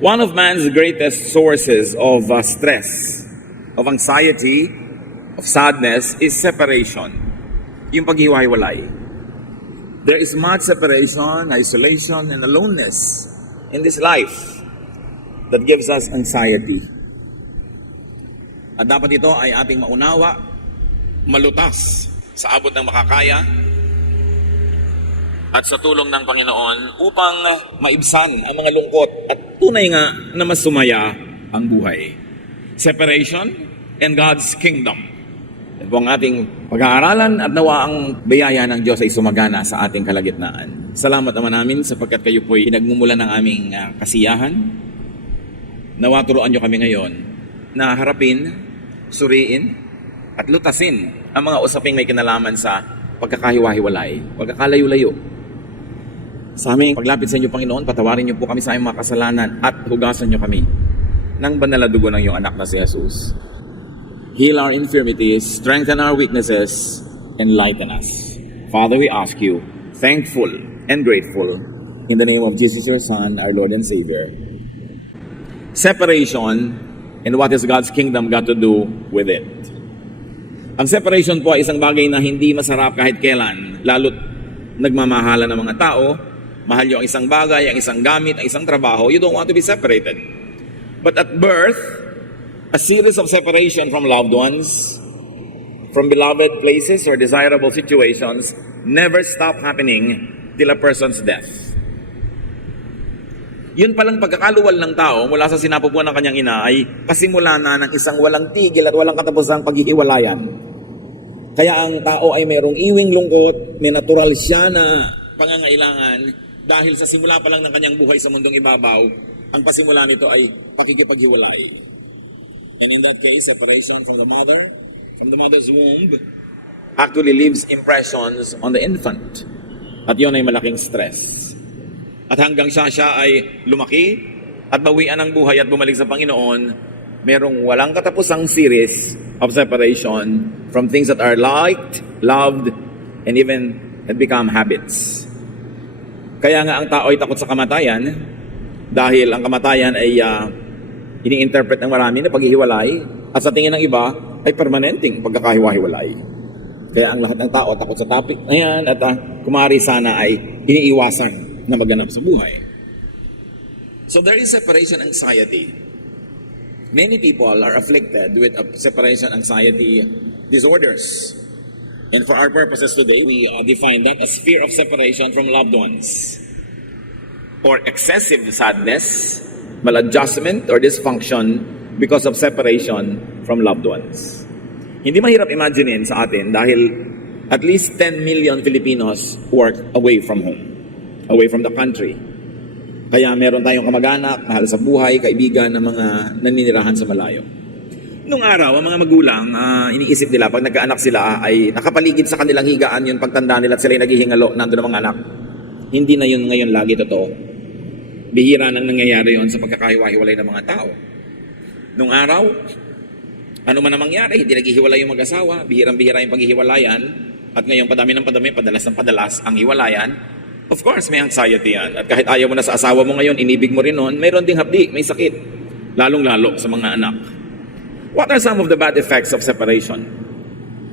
One of man's greatest sources of stress, of anxiety, of sadness is separation. Yung paghiwa-hiwalay. There is much separation, isolation, and aloneness in this life that gives us anxiety. At dapat ito ay ating maunawa, malutas sa abot ng makakaya, at sa tulong ng Panginoon upang maibsan ang mga lungkot at tunay nga na mas sumaya ang buhay. Separation and God's kingdom. Ito po ang ating pag-aaralan at nawa ang biyaya ng Diyos ay sumagana sa ating kalagitnaan. Salamat naman namin sapagkat kayo po ay pinagmumulan ng aming kasiyahan. Nawa turuan nyo kami ngayon na harapin, suriin, at lutasin ang mga usaping may kinalaman sa pagkakahiwa-hiwalay, pagkakalayo-layo. Sa aming paglapit sa inyo, Panginoon, patawarin niyo po kami sa aming mga kasalanan at hugasan niyo kami ng banal na dugo ng iyong anak na si Jesus. Heal our infirmities, strengthen our weaknesses, enlighten us. Father, we ask you, thankful and grateful, in the name of Jesus, your Son, our Lord and Savior. Separation and what has God's kingdom got to do with it? Ang separation po ay isang bagay na hindi masarap kahit kailan, lalo't nagmamahalan ng mga tao. Mahal nyo ang isang bagay, ang isang gamit, ang isang trabaho. You don't want to be separated. But at birth, a series of separation from loved ones, from beloved places or desirable situations, never stop happening till a person's death. Yun palang pagkakaluwal ng tao mula sa sinapupuan ng kanyang ina ay kasimula na ng isang walang tigil at walang katapusang paghihiwalayan. Kaya ang tao ay mayroong iwing lungkot, may natural siya na pangangailangan dahil sa simula pa lang ng kanyang buhay sa mundong ibabaw, ang pasimula nito ay pakikipaghiwalay. And in that case, separation from the mother's womb, actually leaves impressions on the infant. At yun ay malaking stress. At hanggang siya ay lumaki at bawian ng buhay at bumalik sa Panginoon, merong walang katapusang series of separation from things that are liked, loved, and even had become habits. Kaya nga ang tao ay takot sa kamatayan dahil ang kamatayan ay ini-interpret ng marami na paghihiwalay at sa tingin ng iba ay permanenteng pagkakahiwa-hiwalay. Kaya ang lahat ng tao takot sa topic na yan at kumari sana ay iniiwasan na maganap sa buhay. So there is separation anxiety. Many people are afflicted with separation anxiety disorders. And for our purposes today, we define that as fear of separation from loved ones, or excessive sadness, maladjustment, or dysfunction because of separation from loved ones. Hindi mahirap imaginein sa atin dahil at least 10 million Filipinos work away from home, away from the country. Kaya meron tayong kamag-anak, mahal sa buhay, kaibigan ng mga naninirahan sa malayo. Nung araw, ang mga magulang, iniisip nila pag nagkaanak sila ay nakapaligid sa kanilang higaan yung pagtanda nila at sila'y naghihingalo nandun ang mga anak. Hindi na yun ngayon lagi totoo. Bihira nang nangyayari yon sa pagkakahiwa-hiwalay ng mga tao. Nung araw, ano man ang mangyari, hindi naghihiwalay yung mag-asawa, bihirang-bihira yung paghihiwalayan, at ngayon padami ng padami, padalas ng padalas ang hiwalayan. Of course, may anxiety yan. At kahit ayaw mo na sa asawa mo ngayon, inibig mo rin noon, mayroon ding hapdi, may sakit. Lalong-lalo sa mga anak. What are some of the bad effects of separation?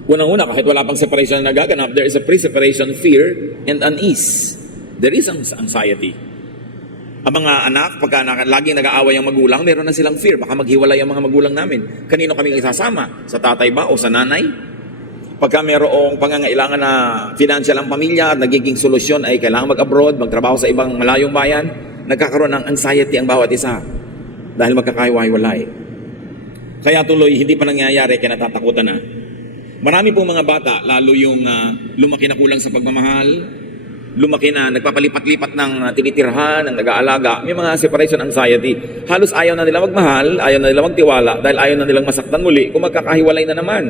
Unang-una, kahit wala pang separation na nagaganap, there is a pre-separation fear and unease. There is anxiety. Ang mga anak, pagka laging nag-aaway ang magulang, meron na silang fear. Baka maghiwalay ang mga magulang namin. Kanino kami isasama? Sa tatay ba o sa nanay? Pagka mayroong pangangailangan na financial ang pamilya at nagiging solusyon ay kailangan mag-abroad, magtrabaho sa ibang malayong bayan, nagkakaroon ng anxiety ang bawat isa dahil magkakahiwa-hiwalay. Kaya tuloy, hindi pa nangyayari, kaya natatakutan na. Marami pong mga bata, lalo yung lumaki na kulang sa pagmamahal, lumaki na nagpapalipat-lipat ng tinitirhan, ng nag-aalaga, may mga separation anxiety. Halos ayaw na nila magmahal, ayaw na nila magtiwala, dahil ayaw na nilang masaktan muli kung magkakahiwalay na naman.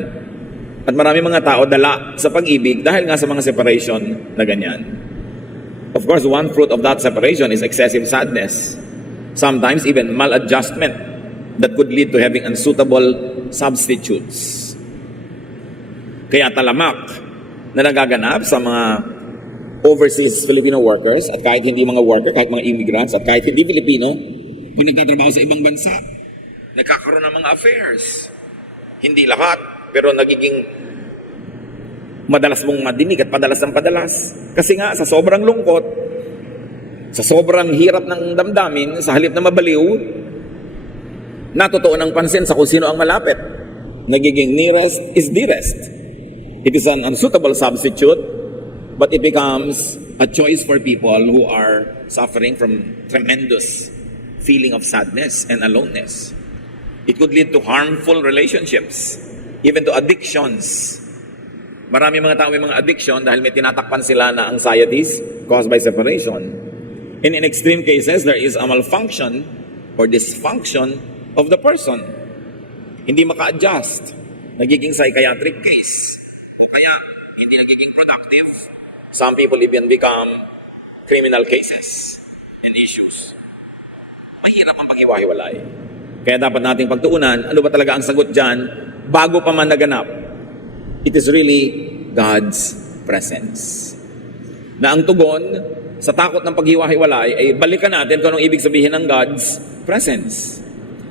At marami mga tao dala sa pag-ibig dahil nga sa mga separation na ganyan. Of course, one fruit of that separation is excessive sadness. Sometimes even maladjustment that could lead to having unsuitable substitutes. Kaya talamak na nagaganap sa mga overseas Filipino workers at kahit hindi mga worker, kahit mga immigrants at kahit hindi Filipino, o nagtatrabaho sa ibang bansa, nagkakaroon ng mga affairs. Hindi lahat, pero nagiging madalas mong madinig at padalas ng padalas. Kasi nga, sa sobrang lungkot, sa sobrang hirap ng damdamin, sa halip na mabaliw, natutuon ng pansin sa kung sino ang malapit. Nagiging nearest is dearest. It is an unsuitable substitute, but it becomes a choice for people who are suffering from tremendous feeling of sadness and aloneness. It could lead to harmful relationships, even to addictions. Marami mga tao may mga addiction dahil may tinatakpan sila na anxieties caused by separation. And in extreme cases, there is a malfunction or dysfunction of the person. Hindi maka-adjust. Nagiging psychiatric case. Kaya hindi nagiging productive. Some people even become criminal cases and issues. Mahirap ang paghiwa-hiwalay. Kaya dapat nating pagtuunan, ano ba talaga ang sagot dyan bago pa man naganap? It is really God's presence. Na ang tugon sa takot ng paghiwa-hiwalay ay balikan natin kung anong ibig sabihin ng God's presence.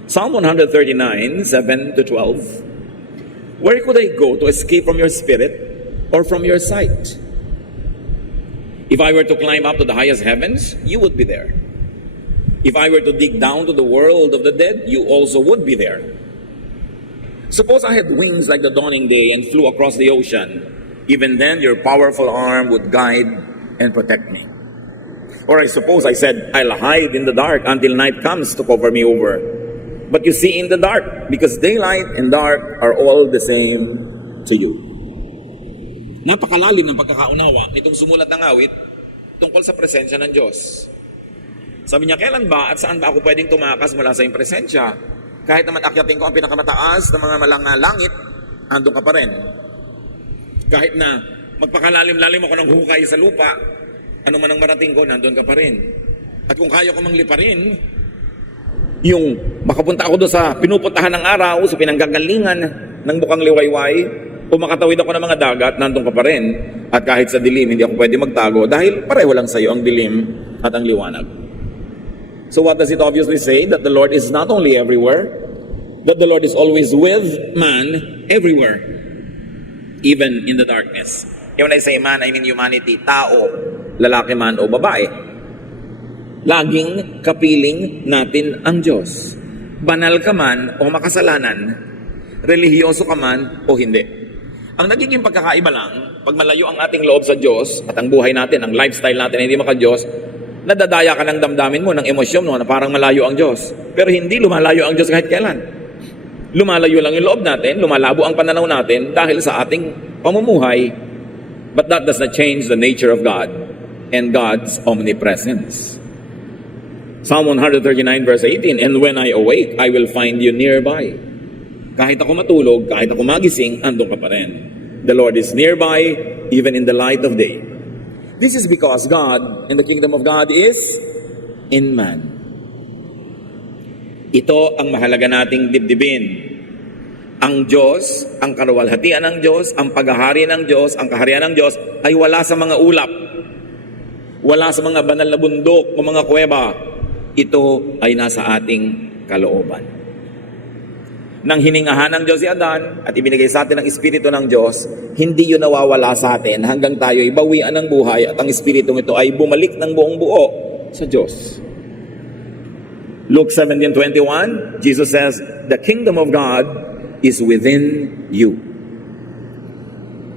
Psalm 139, 7-12. Where could I go to escape from your spirit or from your sight? If I were to climb up to the highest heavens, you would be there. If I were to dig down to the world of the dead, you also would be there. Suppose I had wings like the dawning day and flew across the ocean. Even then, your powerful arm would guide and protect me. Or I suppose I said, I'll hide in the dark until night comes to cover me over. But you see in the dark, because daylight and dark are all the same to you. Napakalalim ng pagkakaunawa nitong sumulat ng awit tungkol sa presensya ng Diyos. Sabi niya, kailan ba at saan ba ako pwedeng tumakas mula sa iyong presensya? Kahit naman akyatin ko ang pinakamataas ng mga malanga langit, andun ka pa rin. Kahit na magpakalalim-lalim ako ng hukay sa lupa, ano man ang marating ko, nandun ka pa rin. At kung kaya ko manglipa rin, yung makapunta ako doon sa pinupuntahan ng araw, sa pinanggagalingan ng bukang liwayway, o makatawid ako ng mga dagat, nandun ka pa rin. At kahit sa dilim, hindi ako pwede magtago dahil pareho lang sa iyo ang dilim at ang liwanag. So what does it obviously say? That the Lord is not only everywhere, that the Lord is always with man everywhere, even in the darkness. When I say man, I mean humanity, tao, lalaki man o babae. Laging kapiling natin ang Diyos. Banal ka man o makasalanan, relihiyoso ka man o hindi. Ang nagiging pagkakaiba lang, pag malayo ang ating loob sa Diyos at ang buhay natin, ang lifestyle natin hindi maka-Diyos, nadadaya ka ng damdamin mo, ng emosyon mo na parang malayo ang Diyos. Pero hindi lumalayo ang Diyos kahit kailan. Lumalayo lang yung loob natin, lumalabo ang pananaw natin dahil sa ating pamumuhay. But that does not change the nature of God and God's omnipresence. Psalm 139 verse 18, and when I awake, I will find you nearby. Kahit ako matulog, kahit ako magising, andun ka pa rin. The Lord is nearby, even in the light of day. This is because God and the kingdom of God is in man. Ito ang mahalaga nating dibdibin. Ang Diyos, ang kaluwalhatian ng Diyos, ang paghahari ng Diyos, ang kaharian ng Diyos ay wala sa mga ulap. Wala sa mga banal na bundok o mga kuweba. Ito ay nasa ating kalooban. Nang hiningahan ng Diyos si Adan at ibinigay sa atin ang Espiritu ng Diyos, hindi yun nawawala sa atin hanggang tayo ibawian ng buhay at ang Espiritong ito ay bumalik ng buong buo sa Diyos. Luke 17:21, Jesus says, the kingdom of God is within you.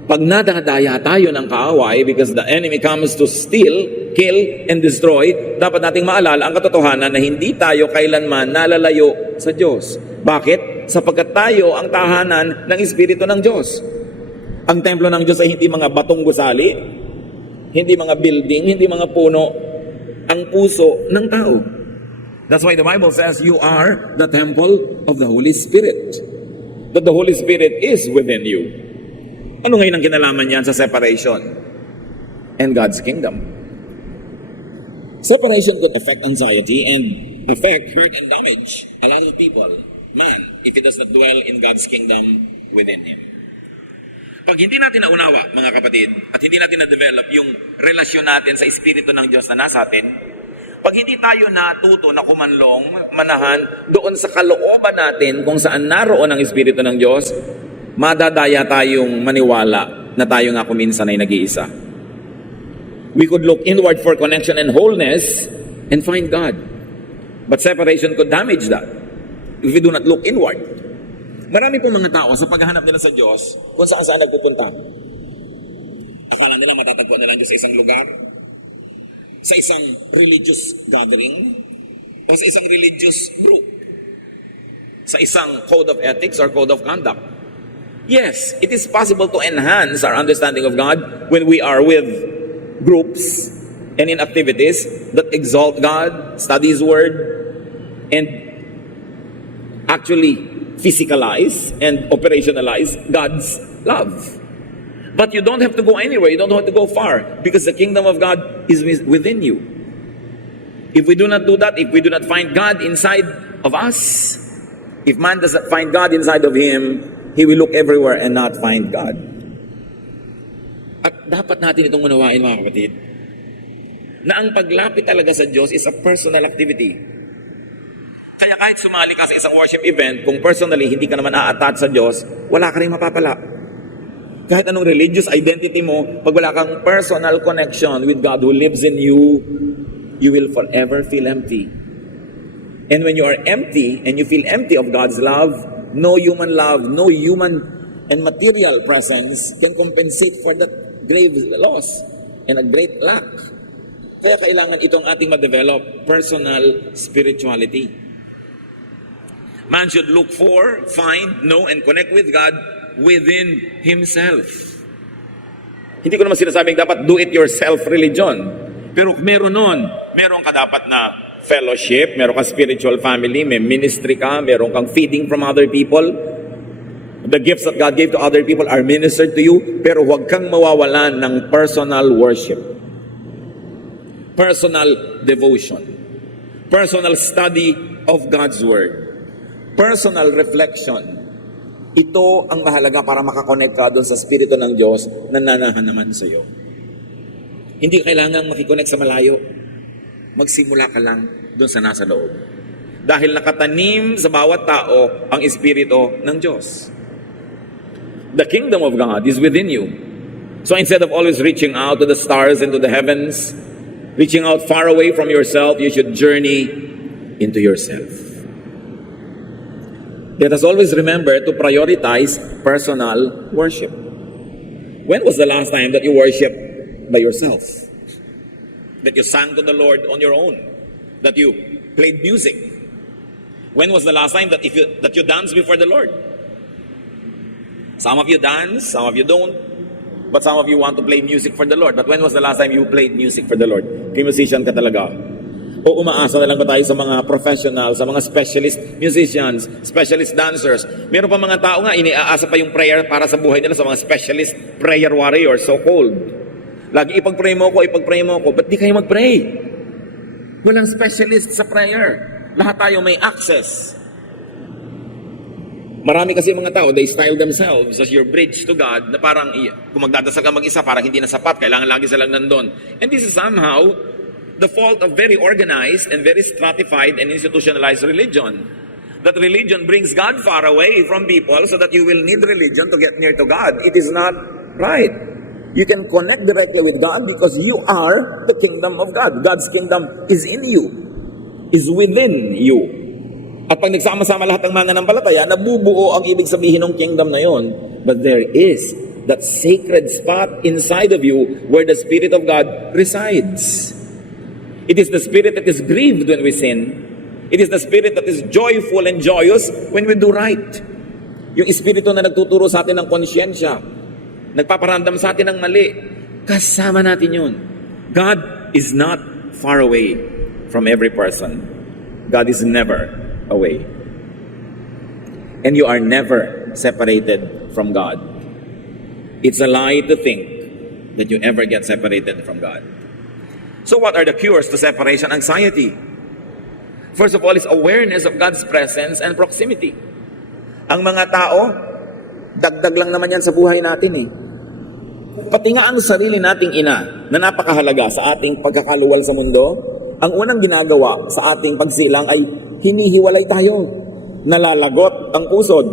Pag nadadaya tayo ng kaaway because the enemy comes to steal, kill, and destroy, dapat nating maalala ang katotohanan na hindi tayo kailanman nalalayo sa Diyos. Bakit? Sapagkat tayo ang tahanan ng Espiritu ng Diyos. Ang templo ng Diyos ay hindi mga batong gusali, hindi mga building, hindi mga puno, ang puso ng tao. That's why the Bible says you are the temple of the Holy Spirit. That the Holy Spirit is within you. Ano ngayon ang kinalaman niyan sa separation and God's kingdom? Separation could affect anxiety and affect, hurt, and damage a lot of people, man, if he does not dwell in God's kingdom within him. Pag hindi natin naunawa, mga kapatid, at hindi natin na-develop yung relasyon natin sa Espiritu ng Diyos na nasa atin, Pag hindi tayo natuto na kumanlong, manahan doon sa kalooban natin kung saan naroon ang Espiritu ng Diyos, madadaya tayong maniwala na tayo nga kuminsan ay nag-iisa. We could look inward for connection and wholeness and find God. But separation could damage that if we do not look inward. Marami pong mga tao sa paghahanap nila sa Diyos kung saan nagpupunta. Akala nila matatagpuan nila sa isang lugar, sa isang religious gathering, o sa isang religious group, sa isang code of ethics or code of conduct. Yes, it is possible to enhance our understanding of God when we are with groups and in activities that exalt God, study His Word, and actually physicalize and operationalize God's love. But you don't have to go anywhere. You don't have to go far because the kingdom of God is within you. If we do not do that, if we do not find God inside of us, if man does not find God inside of him, he will look everywhere and not find God. At dapat natin itong unawain, mga kapatid, na ang paglapit talaga sa Diyos is a personal activity. Kaya kahit sumali ka sa isang worship event, kung personally hindi ka naman a-attach sa Diyos, wala ka rin mapapala. Kahit anong religious identity mo, pag wala kang personal connection with God who lives in you, you will forever feel empty. And when you are empty and you feel empty of God's love, no human and material presence can compensate for that grave loss and a great lack. Kaya kailangan itong ating ma-develop, personal spirituality. Man should look for, find, know, and connect with God within himself. Hindi ko naman sinasabing dapat do-it-yourself religion. Pero meron ka dapat na fellowship, meron ka spiritual family, may ministry ka, meron kang feeding from other people. The gifts that God gave to other people are ministered to you, pero huwag kang mawawalan ng personal worship, personal devotion, personal study of God's Word, personal reflection. Ito ang mahalaga para makakonect ka doon sa Espiritu ng Diyos na nanahan naman sa iyo. Hindi kailangang makikonnect sa malayo. Magsimula ka lang doon sa nasa loob. Dahil nakatanim sa bawat tao ang Espiritu ng Diyos. The kingdom of God is within you. So instead of always reaching out to the stars and to the heavens, reaching out far away from yourself, you should journey into yourself. Let us always remember to prioritize personal worship. When was the last time that you worshiped by yourself? That you sang to the Lord on your own? That you played music? When was the last time that you danced before the Lord? Some of you dance, some of you don't. But some of you want to play music for the Lord. But when was the last time you played music for the Lord? Kay musician ka talaga. O umaasa na lang ba tayo sa mga professional, sa mga specialist musicians, specialist dancers? Meron pa mga tao nga, iniaasa pa yung prayer para sa buhay nila sa mga specialist prayer warriors, so-called. Lagi ipag-pray mo ko. Ba't di kayo mag-pray? Walang specialist sa prayer. Lahat tayo may access. Marami kasi mga tao, they style themselves as your bridge to God, na parang kung magdadasal ka mag-isa, parang hindi na sapat, kailangan lagi silang nandun. And this is somehow the fault of very organized and very stratified and institutionalized religion. That religion brings God far away from people so that you will need religion to get near to God. It is not right. You can connect directly with God because you are the kingdom of God. God's kingdom is in you, is within you. At pag nagsama-sama lahat ng mananampalataya, nabubuo ang ibig sabihin ng kingdom na yon. But there is that sacred spot inside of you where the Spirit of God resides. It is the spirit that is grieved when we sin. It is the spirit that is joyful and joyous when we do right. Yung espiritu na nagtuturo sa atin ng konsyensya, nagpaparamdam sa atin ng mali, kasama natin yun. God is not far away from every person. God is never away. And you are never separated from God. It's a lie to think that you ever get separated from God. So what are the cures to separation anxiety? First of all is awareness of God's presence and proximity. Ang mga tao, dagdag lang naman yan sa buhay natin eh. Pati nga ang sarili nating ina na napakahalaga sa ating pagkakaluwal sa mundo, ang unang ginagawa sa ating pagsilang ay hinihiwalay tayo. Nalalagot ang pusod.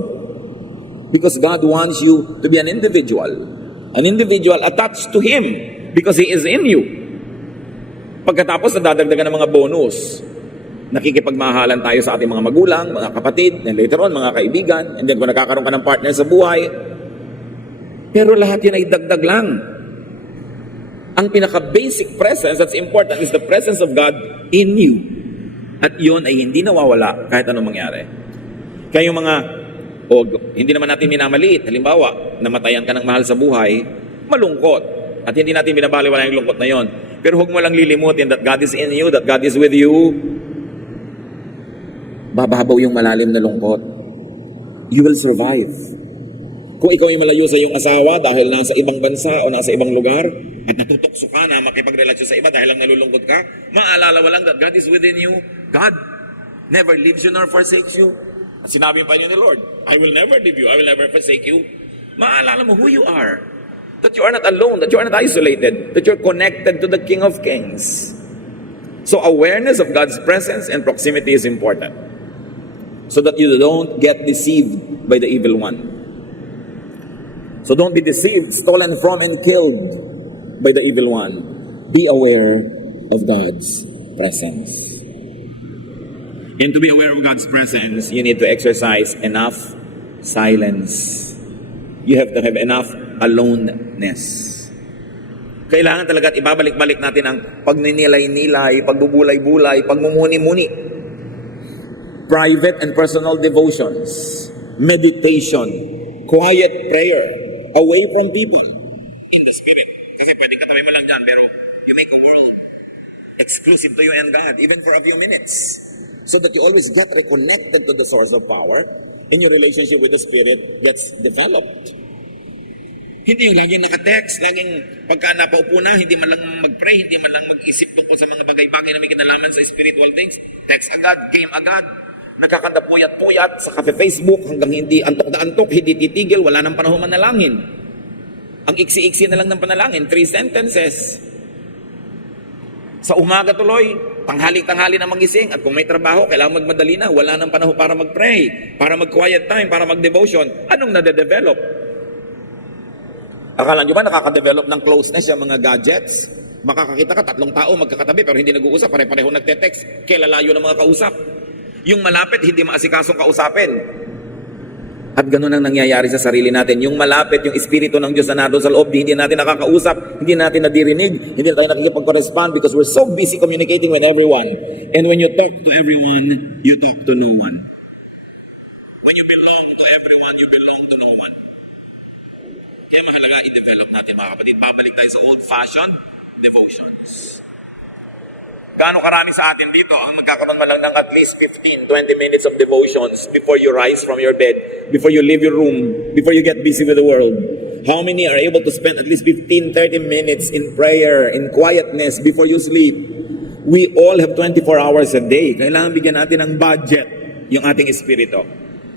Because God wants you to be an individual attached to Him because He is in you. Pagkatapos nadadagdagan ng mga bonus, nakikipagmahalan tayo sa ating mga magulang, mga kapatid, and later on, mga kaibigan, and then kung nakakaroon ka ng partner sa buhay. Pero lahat yun ay dagdag lang. Ang pinaka-basic presence that's important is the presence of God in you. At yun ay hindi nawawala kahit anong mangyari. Kaya yung mga, hindi naman natin minamaliit, halimbawa, namatayan ka ng mahal sa buhay, malungkot. At hindi natin binabaliwala yung lungkot na yon. Pero huwag mo lang lilimutin that God is in you, that God is with you. Bababaw yung malalim na lungkot. You will survive. Kung ikaw ay malayo sa iyong asawa dahil nasa ibang bansa o nasa ibang lugar, at natutokso ka na makipagrelasyon sa iba dahil lang nalulungkot ka, maalala mo lang that God is within you. God never leaves you nor forsakes you. At sinabi pa niyo ni Lord, I will never leave you, I will never forsake you. Maalala mo who you are. That you are not alone, that you are not isolated, that you're connected to the King of Kings. So awareness of God's presence and proximity is important. So that you don't get deceived by the evil one. So don't be deceived, stolen from, and killed by the evil one. Be aware of God's presence. And to be aware of God's presence, you need to exercise enough silence. You have to have enough aloneness. Kailangan talaga at ibabalik-balik natin ang pagninilay-nilay, pagbubulay-bulay, pagmumuni-muni. Private and personal devotions, meditation, quiet prayer, away from people. In the spirit. Kasi pwedeng katabi mo lang dyan, pero you make a world exclusive to you and God, even for a few minutes. So that you always get reconnected to the source of power, and your relationship with the Spirit gets developed. Hindi yung laging naka-text, laging pagka napaupo na, hindi man lang mag-pray, hindi man lang mag-isip tungkol sa mga bagay-bagay na may kinalaman sa spiritual things. Text agad, game agad. Nakakanda puyat-puyat sa cafe Facebook hanggang hindi antok na antok, hindi titigil, wala nang panahon manalangin. Ang iksi-iksi na lang ng panalangin, 3 sentences. Sa umaga tuloy, tanghali-tanghali na magising, at kung may trabaho, kailangan magmadali na, wala nang panahon para mag-pray, para mag-quiet time, para mag-devotion. Anong nade-develop? Akala nyo ba nakaka-develop ng closeness yung mga gadgets? Makakakita ka, 3 tao magkakatabi pero hindi nag-uusap, pare-pareho nagte-text, kilalayo ng mga kausap. Yung malapit, hindi maasikasong kausapin. At ganun ang nangyayari sa sarili natin. Yung malapit, yung Espiritu ng Diyos na nadoon sa loob, hindi natin nakakausap, hindi natin nadirinig, hindi tayo nakikipag-correspond because we're so busy communicating with everyone. And when you talk to everyone, you talk to no one. When you belong to everyone, you belong to no one. Kaya mahalaga i-develop natin mga kapatid. Babalik tayo sa old-fashioned devotions. Gaano karami sa atin dito ang magkakaroon man lang ng at least 15-20 minutes of devotions before you rise from your bed, before you leave your room, before you get busy with the world? How many are able to spend at least 15-30 minutes in prayer, in quietness before you sleep? We all have 24 hours a day. Kailangan bigyan natin ng budget yung ating espiritu.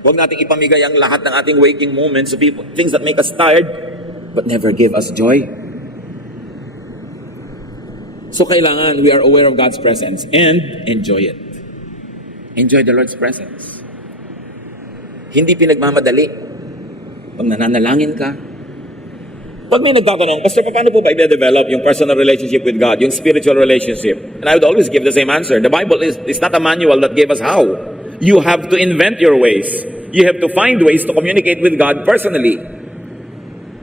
Huwag nating ipamigay ang lahat ng ating waking moments to people, things that make us tired, but never give us joy. So kailangan we are aware of God's presence and enjoy it. Enjoy the Lord's presence. Hindi pinagmamadali. Pag nananalangin ka, pag may nagtatanong, Pastor, paano po ba i-develop yung personal relationship with God, yung spiritual relationship? And I would always give the same answer. The Bible is not a manual that gave us how. You have to invent your ways. You have to find ways to communicate with God personally.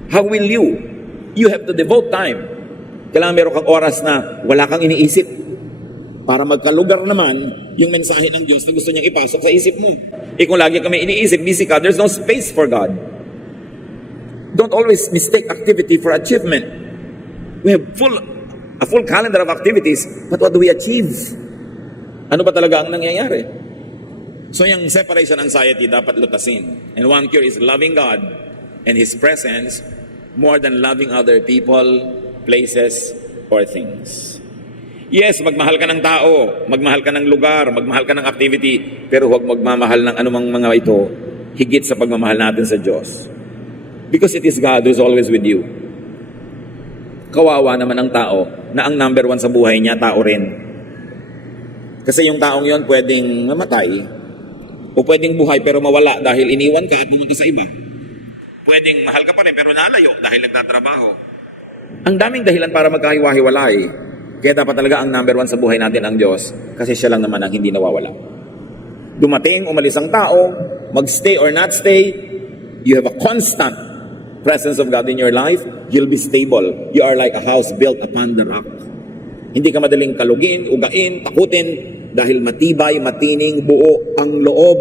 How will you? You have to devote time. Kailangan meron kang oras na wala kang iniisip para magkalugar naman yung mensahe ng Diyos na gusto niyang ipasok sa isip mo. Kung lagi ka may iniisip, busy ka, there's no space for God. Don't always mistake activity for achievement. We have a full calendar of activities, but what do we achieve? Ano ba talaga ang nangyayari? So yung separation anxiety dapat lutasin. And one cure is loving God and His presence more than loving other people, places, or things. Yes, magmahal ka ng tao, magmahal ka ng lugar, magmahal ka ng activity, pero huwag magmamahal ng anumang mga ito higit sa pagmamahal natin sa Diyos. Because it is God who is always with you. Kawawa naman ang tao na ang number 1 sa buhay niya, tao rin. Kasi yung taong yon pwedeng mamatay o pwedeng buhay pero mawala dahil iniwan ka at pumunta sa iba. Pwedeng mahal ka pa rin pero nalayo dahil nagtatrabaho. Ang daming dahilan para magkahiwa-hiwalay. Kaya dapat talaga ang number one sa buhay natin ang Diyos kasi siya lang naman ang hindi nawawala. Dumating, umalis ang tao, magstay or not stay, you have a constant presence of God in your life, you'll be stable. You are like a house built upon the rock. Hindi ka madaling kalugin, ugain, takutin, dahil matibay, matining, buo ang loob.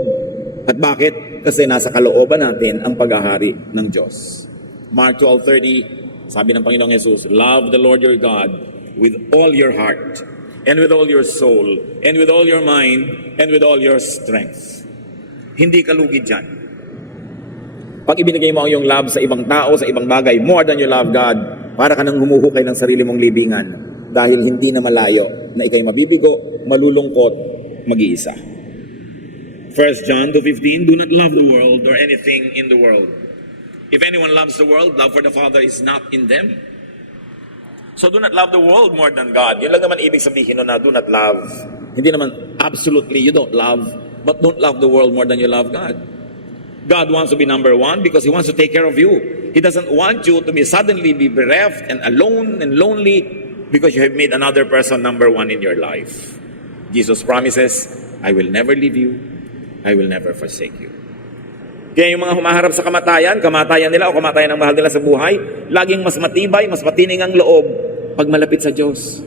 At bakit? Kasi nasa kalooban natin ang paghahari ng Diyos. Mark 12:30, sabi ng Panginoong Jesus, love the Lord your God with all your heart, and with all your soul, and with all your mind, and with all your strength. Hindi ka lugi dyan. Pag ibinigay mo ang iyong love sa ibang tao, sa ibang bagay, more than you love God, para ka nang humuhukay ng sarili mong libingan dahil hindi na malayo na ikay mabibigo, malulungkot, mag-iisa. 1 John 2:15, do not love the world or anything in the world. If anyone loves the world, love for the Father is not in them. So do not love the world more than God. Yun lang naman ibig sabihin na do not love. Hindi naman absolutely you don't love, but don't love the world more than you love God. God wants to be number one because He wants to take care of you. He doesn't want you to be suddenly be bereft and alone and lonely because you have made another person number one in your life. Jesus promises, I will never leave you. I will never forsake you. Kaya yung mga humaharap sa kamatayan nila o kamatayan ng mahal nila sa buhay, laging mas matibay, mas matining ang loob pag malapit sa Diyos.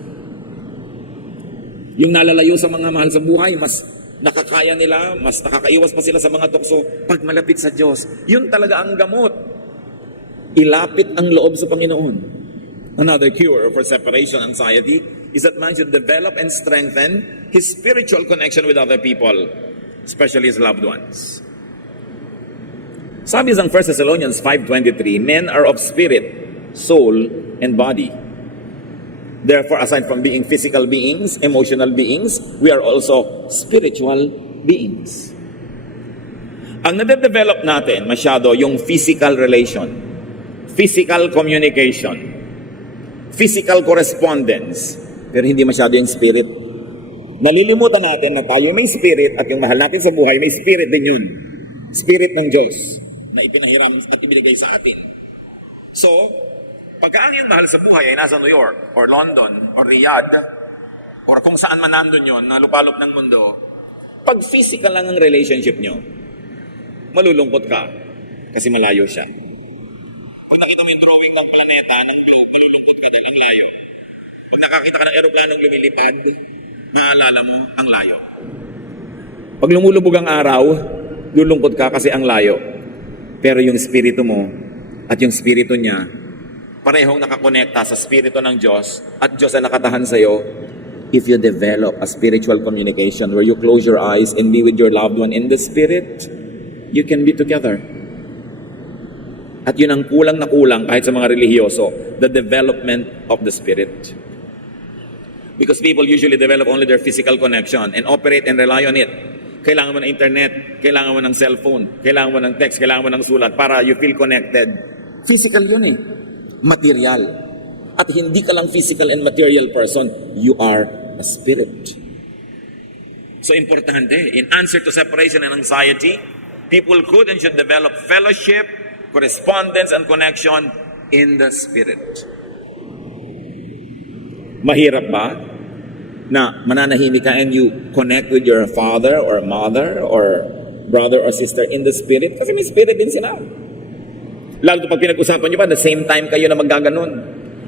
Yung nalalayo sa mga mahal sa buhay, mas nakakaya nila, mas nakakaiwas pa sila sa mga tukso pag malapit sa Diyos. Yun talaga ang gamot. Ilapit ang loob sa Panginoon. Another cure for separation anxiety is that man should develop and strengthen his spiritual connection with other people, especially his loved ones. Sabi sa 1 Thessalonians 5:23, men are of spirit, soul, and body. Therefore, aside from being physical beings, emotional beings, we are also spiritual beings. Ang nade-develop natin masyado yung physical relation, physical communication, physical correspondence, pero hindi masyado yung spirit. Nalilimutan natin na tayo may spirit at yung mahal natin sa buhay, may spirit din yun. Spirit ng Diyos na ipinahiram at ibinigay sa atin. So, pagka ang iyong mahal sa buhay ay nasa New York, or London, or Riyadh, or kung saan man nandun yun, na lupalop ng mundo, pag physical lang ang relationship nyo, malulungkot ka kasi malayo siya. Pag nakita mo yung drawing ng planeta, ng globe, malulungkot ka dahil ang layo. Pag nakakita ka ng aeroplanong lumilipad, maalala mo ang layo. Pag lumulubog ang araw, lulungkot ka kasi ang layo. Pero yung spirito mo at yung spirito niya, parehong nakakonekta sa spirito ng Diyos at Diyos ang nakatahan sa iyo. If you develop a spiritual communication where you close your eyes and be with your loved one in the spirit, you can be together. At yun ang kulang na kulang kahit sa mga relihiyoso, the development of the spirit. Because people usually develop only their physical connection and operate and rely on it. Kailangan mo ng internet, kailangan mo ng cellphone, kailangan mo ng text, kailangan mo ng sulat para you feel connected. Physical yun eh. Material. At hindi ka lang physical and material person, you are a spirit. So importante, in answer to separation and anxiety, people could and should develop fellowship, correspondence, and connection in the spirit. Mahirap ba na mananahimik ka and you connect with your father or mother or brother or sister in the spirit? Kasi may spirit din sila. Lalo pag pinag-usapan nyo pa, the same time kayo na maggaganon.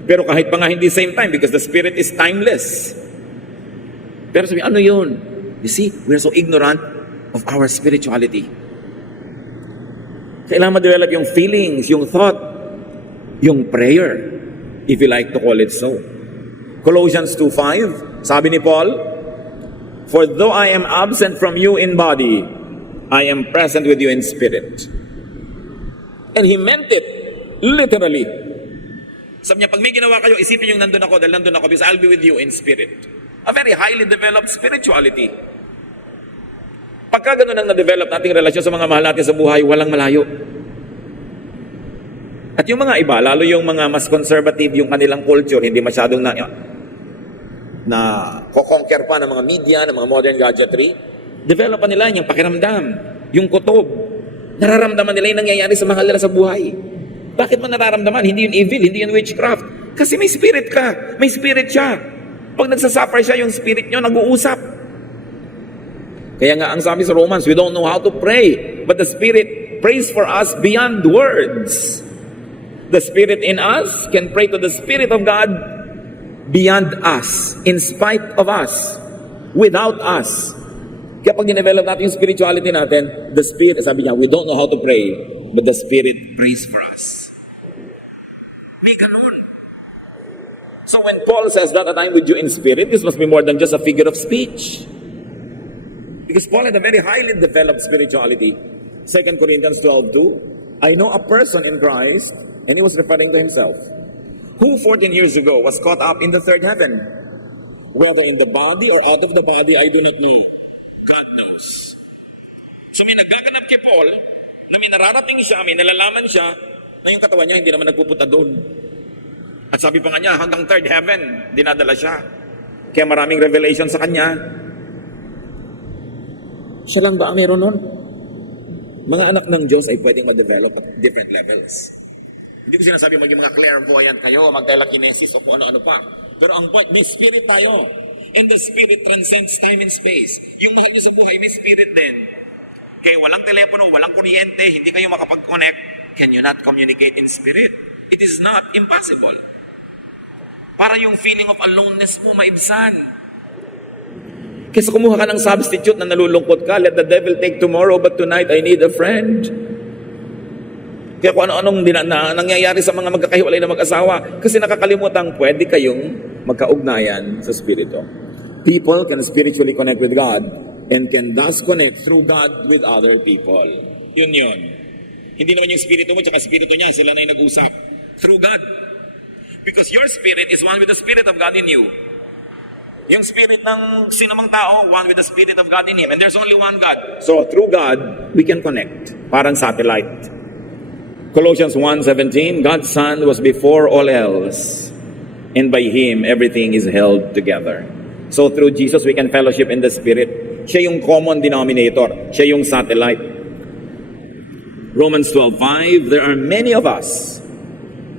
Pero kahit pa nga hindi same time because the spirit is timeless. Pero sabi, ano yun? You see, we're so ignorant of our spirituality. Kailangan ma-develop yung feelings, yung thought, yung prayer, if you like to call it so. Colossians 2:5, sabi ni Paul, for though I am absent from you in body, I am present with you in spirit. And he meant it, literally. Sabi niya, pag may ginawa kayo, isipin yung nandun ako dahil nandun ako because I'll be with you in spirit. A very highly developed spirituality. Pagka ganun ang na-develop nating relasyon sa mga mahal natin sa buhay, walang malayo. At yung mga iba, lalo yung mga mas conservative, yung kanilang culture, hindi masyadong na kokonker pa ng mga media, ng mga modern gadgetry. Develop pa nila yung pakiramdam, yung kutob. Nararamdaman nila yung nangyayari sa mahal nila sa buhay. Bakit mo nararamdaman? Hindi yun evil, hindi yun witchcraft. Kasi may spirit ka, may spirit siya. Pag nagsasuffer siya, yung spirit nyo nag-uusap. Kaya nga, ang sabi sa Romans, we don't know how to pray, but the Spirit prays for us beyond words. The Spirit in us can pray to the Spirit of God beyond us, in spite of us, without us. Kaya pag dinevelop natin yung spirituality natin, the Spirit, sabi niya, we don't know how to pray, but the Spirit prays for us. May ganun. So when Paul says that I'm with you in spirit, this must be more than just a figure of speech. Because Paul had a very highly developed spirituality. 2 Corinthians 12:2, I know a person in Christ, and he was referring to himself, who 14 years ago was caught up in the third heaven. Whether in the body or out of the body, I do not know. God knows. So may nagaganap kay Paul, na may nararating siya, may nalalaman siya, na yung katawan niya hindi naman nagpupunta doon. At sabi pa nga niya, hanggang third heaven, dinadala siya. Kaya maraming revelation sa kanya. Siya lang ba ang meron nun? Mga anak ng Diyos ay pwedeng ma-develop at different levels. Hindi ko sinasabi maging mga clairvoyant kayo, mag-telekinesis o kung ano-ano pa. Pero ang point, may spirit tayo. And the spirit transcends time and space. Yung mahal niyo sa buhay, may spirit din. Kaya walang telepono, walang kuryente, hindi kayo makapag-connect. Can you not communicate in spirit? It is not impossible. Para yung feeling of aloneness mo maibsan. Kesa kumuha ka ng substitute na nalulungkot ka, let the devil take tomorrow, but tonight I need a friend. Kaya kung ano-anong nangyayari sa mga magkakahiwalay na mag-asawa, kasi nakakalimutan, pwede kayong magkaugnayan sa Spirito. People can spiritually connect with God and can thus connect through God with other people. Yun yun. Hindi naman yung Spirito mo tsaka Spirito niya, sila na yung nag-usap. Through God. Because your spirit is one with the Spirit of God in you. Yung spirit ng sinumang tao, one with the Spirit of God in him. And there's only one God. So, through God, we can connect. Parang satellite. Colossians 1:17, God's Son was before all else. And by Him, everything is held together. So, through Jesus, we can fellowship in the Spirit. Siya yung common denominator. Siya yung satellite. Romans 12:5, there are many of us,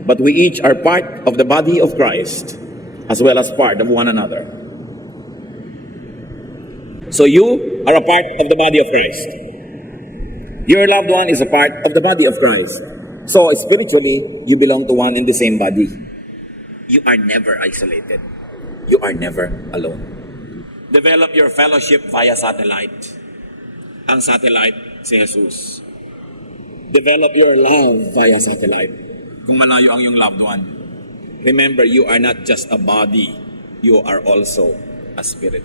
but we each are part of the body of Christ, as well as part of one another. So you are a part of the body of Christ. Your loved one is a part of the body of Christ. So spiritually, you belong to one and the same body. You are never isolated. You are never alone. Develop your fellowship via satellite. Ang satellite, si Jesus. Develop your love via satellite. Kung malayo ang iyong loved one. Remember, you are not just a body. You are also a spirit.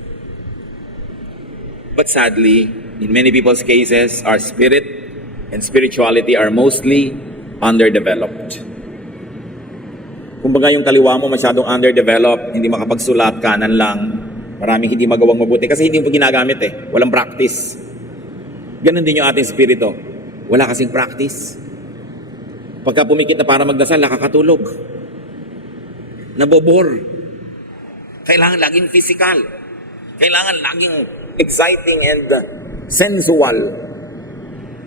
But sadly, in many people's cases, our spirit and spirituality are mostly underdeveloped. Kumbaga yung kaliwa mo masyadong underdeveloped, hindi makapagsulat, kanan lang. Maraming hindi magawang mabuti kasi hindi mo ginagamit eh. Walang practice. Ganon din yung ating spirito. Wala kasing practice. Pagka pumikit na para magdasal, nakakatulog. Nabobor. Kailangan laging physical. Kailangan laging exciting and sensual.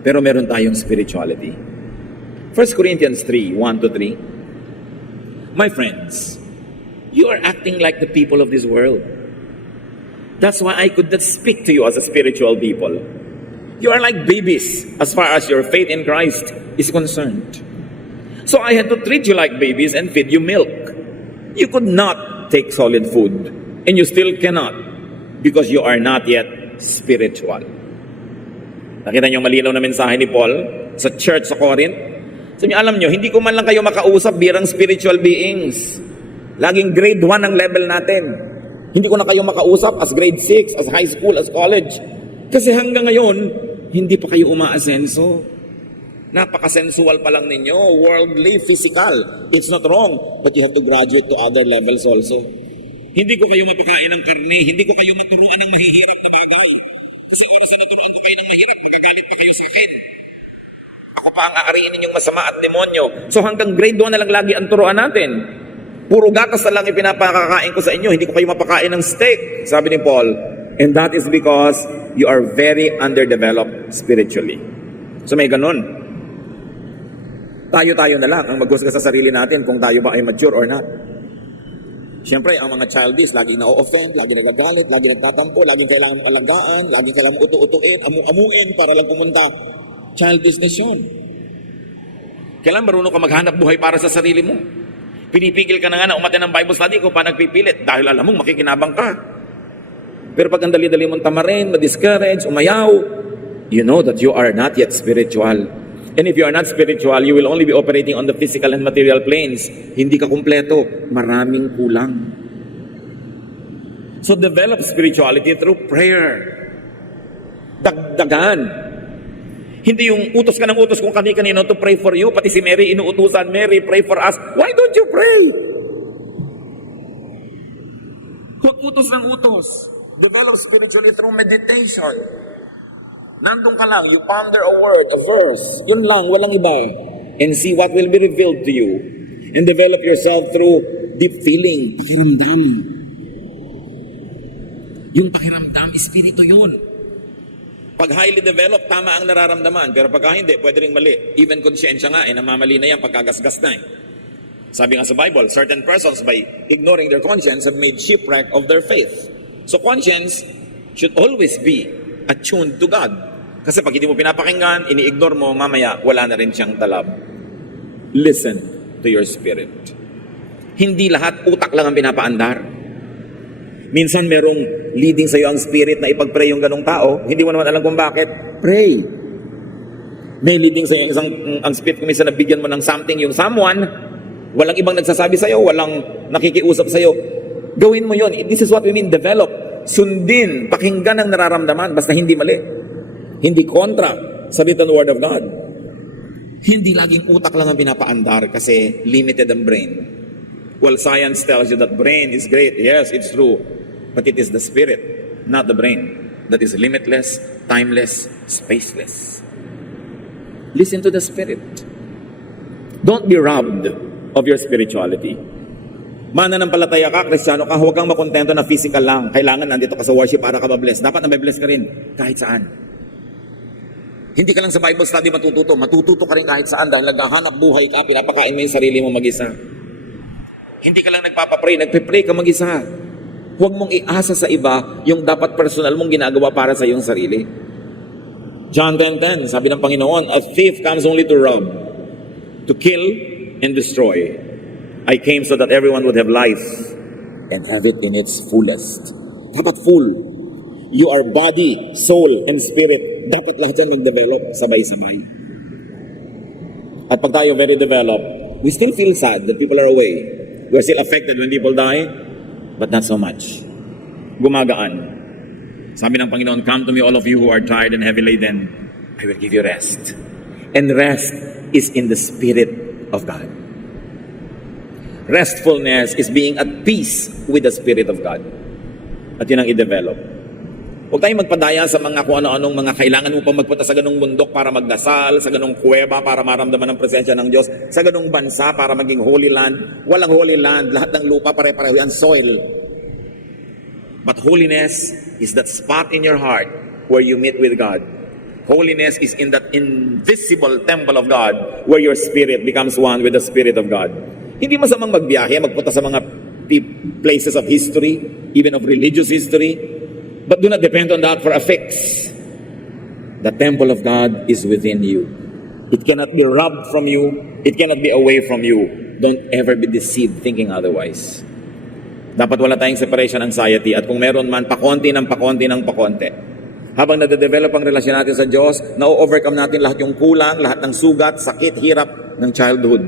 Pero meron tayong spirituality. 1 Corinthians 3:1-3. My friends, you are acting like the people of this world. That's why I could not speak to you as a spiritual people. You are like babies as far as your faith in Christ is concerned. So I had to treat you like babies and feed you milk. You could not take solid food, and you still cannot because you are not yet spiritual. Nakita niyo malinaw na mensahe ni Paul sa church sa Corinth? So alam niyo, hindi ko man lang kayo makausap birang spiritual beings. Laging grade 1 ang level natin. Hindi ko na kayo makausap as grade 6, as high school, as college. Kasi hanggang ngayon, hindi pa kayo umaasenso. Napaka-sensual pa lang ninyo, worldly, physical. It's not wrong, but you have to graduate to other levels also. Hindi ko kayo mapakain ng karne, hindi ko kayo maturuan ng mahihirap na bagay. Kasi oras na naturuan ko kayo ng mahirap, magagalit pa kayo sa akin. Ako pa ang aariin ninyong masama at demonyo. So hanggang grade 1 na lang lagi ang turuan natin. Puro gatas na lang ipinapakakain ko sa inyo, hindi ko kayo mapakain ng steak, sabi ni Paul. And that is because you are very underdeveloped spiritually. So may ganun. Tayo-tayo na lang ang maghusga sa sarili natin kung tayo ba ay mature or not. Siyempre, ang mga childish, laging na-offend, laging nagagalit, laging nagtatampo, laging kailangan alagaan, laging kailangan utu-utuin, amu-amuin para lang pumunta. Childishness yun. Kailan marunong ka maghanap buhay para sa sarili mo? Pinipigil ka na nga na umaten ng Bible study kung pa nagpipilit dahil alam mong makikinabang ka. Pero pag ang dali-dali mong tamarin, ma-discourage, umayaw, you know that you are not yet spiritual. And if you are not spiritual, you will only be operating on the physical and material planes. Hindi ka kumpleto. Maraming kulang. So develop spirituality through prayer. Dagdagan. Hindi yung utos ka ng utos kung kani-kanino to pray for you. Pati si Mary, inuutusan, Mary, pray for us. Why don't you pray? Huwag utos ng utos. Develop spiritually through meditation. Nandun ka lang, you ponder a word, a verse. Yun lang, walang iba. And see what will be revealed to you. And develop yourself through deep feeling, pakiramdam. Yung pakiramdam, espiritu yun. Pag highly developed, tama ang nararamdaman. Pero pagka hindi, pwede ring mali. Even konsyensya nga, namamali na yan pagkagasgas na eh. Sabi nga sa Bible, certain persons by ignoring their conscience have made shipwreck of their faith. So conscience should always be attuned to God. Kasi pag hindi mo pinapakinggan, ini-ignore mo, mamaya wala na rin siyang talab. Listen to your spirit. Hindi lahat utak lang ang pinapaandar. Minsan merong leading sa iyo ang spirit na ipag-pray yung ganong tao, hindi mo naman alam kung bakit. Pray. May leading sa iyo ang spirit kung minsan nabigyan mo ng something yung someone, walang ibang nagsasabi sa iyo, walang nakikiusap sa iyo. Gawin mo yon. This is what we mean, develop. Sundin, pakinggan ang nararamdaman, basta hindi mali. Hindi kontra sa written word of God. Hindi laging utak lang ang pinapaandar kasi limited ang brain. Well, science tells you that brain is great. Yes, it's true. But it is the spirit, not the brain, that is limitless, timeless, spaceless. Listen to the spirit. Don't be robbed of your spirituality. Mananampalataya ka, Kristiyano ka, huwag kang makontento na physical lang. Kailangan nandito ka sa worship para ka ma-bless. Dapat na ma-bless ka rin kahit saan. Hindi ka lang sa Bible study matututo. Matututo ka rin kahit saan dahil naghahanap buhay ka, pinapakain mo yung sarili mo mag-isa. Hindi ka lang nagpapapray, nagpipray ka mag-isa. Huwag mong iasa sa iba yung dapat personal mong ginagawa para sa iyong sarili. John 10:10, sabi ng Panginoon, a thief comes only to rob, to kill, and destroy. I came so that everyone would have life and have it in its fullest. Dapat full. You are body, soul, and spirit. Dapat lahat yan mag-develop sabay-sabay. At pag tayo very developed, we still feel sad that people are away. We're still affected when people die, but not so much. Gumagaan. Sabi ng Panginoon, come to me all of you who are tired and heavy laden. I will give you rest. And rest is in the Spirit of God. Restfulness is being at peace with the Spirit of God. At yun ang i-develop. Huwag tayong magpadaya sa mga kung ano-anong mga kailangan mo pa magpunta sa ganong bundok para magdasal, sa ganong kuweba para maramdaman ang presensya ng Diyos, sa ganong bansa para maging holy land. Walang holy land, lahat ng lupa pare-pareho yan, soil. But holiness is that spot in your heart where you meet with God. Holiness is in that invisible temple of God where your spirit becomes one with the Spirit of God. Hindi masamang magbiyahe, magpunta sa mga places of history, even of religious history, but do not depend on that for a fix. The temple of God is within you. It cannot be robbed from you. It cannot be away from you. Don't ever be deceived thinking otherwise. Dapat wala tayong separation anxiety at kung meron man, pakonti ng pakonti ng pakonti. Habang nade-develop ang relasyon natin sa Diyos, na-overcome natin lahat yung kulang, lahat ng sugat, sakit, hirap ng childhood.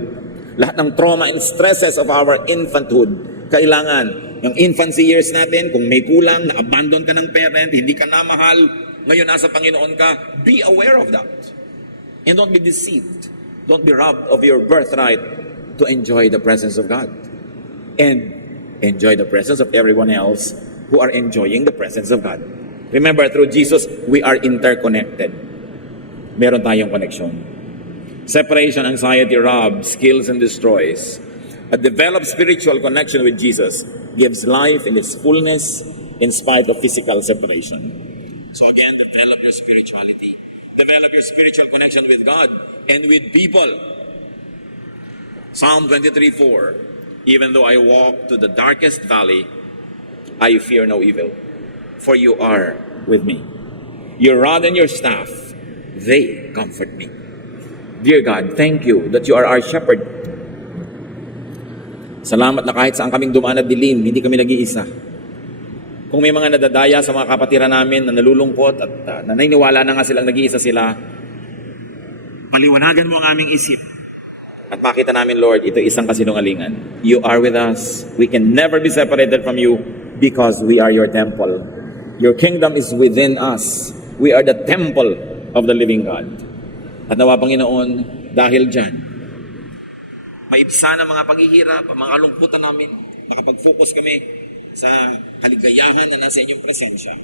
Lahat ng trauma and stresses of our infanthood. Kailangan yung infancy years natin, kung may kulang, na-abandon ka ng parent, hindi ka namahal, ngayon nasa Panginoon ka, be aware of that. And don't be deceived. Don't be robbed of your birthright to enjoy the presence of God. And enjoy the presence of everyone else who are enjoying the presence of God. Remember, through Jesus, we are interconnected. Meron tayong connection. Separation, anxiety robs, kills, and destroys. A developed spiritual connection with Jesus gives life in its fullness in spite of physical separation. So again, develop your spirituality. Develop your spiritual connection with God and with people. Psalm 23:4. Even though I walk to the darkest valley, I fear no evil, for you are with me. Your rod and your staff, they comfort me. Dear God, thank you that you are our shepherd. Salamat na kahit saan kaming dumaan at dilim, hindi kami nag-iisa. Kung may mga nadadaya sa mga kapatiran namin na nalulungkot at naniniwala na nga silang nag-iisa sila, paliwanagan mo ang aming isip. At makita namin, Lord, ito isang kasinungalingan. You are with us. We can never be separated from you because we are your temple. Your kingdom is within us. We are the temple of the living God. At nawa, Panginoon, dahil dyan, maibsan ang mga paghihirap, ang mga kalungkutan namin, nakapag-focus kami sa kaligayahan na nasa inyong presensya.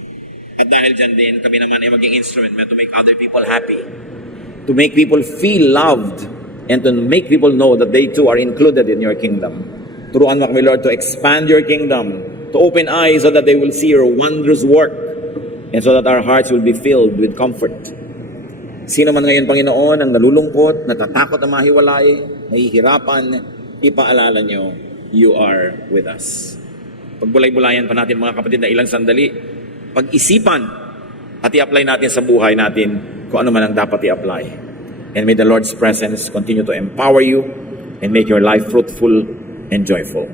At dahil dyan din, kami naman ay maging instrument to make other people happy, to make people feel loved, and to make people know that they too are included in your kingdom. Turuan mo kami, Lord, to expand your kingdom, to open eyes so that they will see your wondrous work, and so that our hearts will be filled with comfort. Sino man ngayon, Panginoon, ang nalulungkot, natatakot na mahiwalay, nahihirapan, ipaalala nyo, you are with us. Pagbulay-bulayan pa natin, mga kapatid, na ilang sandali, pag-isipan at i-apply natin sa buhay natin kung ano man ang dapat i-apply. And may the Lord's presence continue to empower you and make your life fruitful and joyful.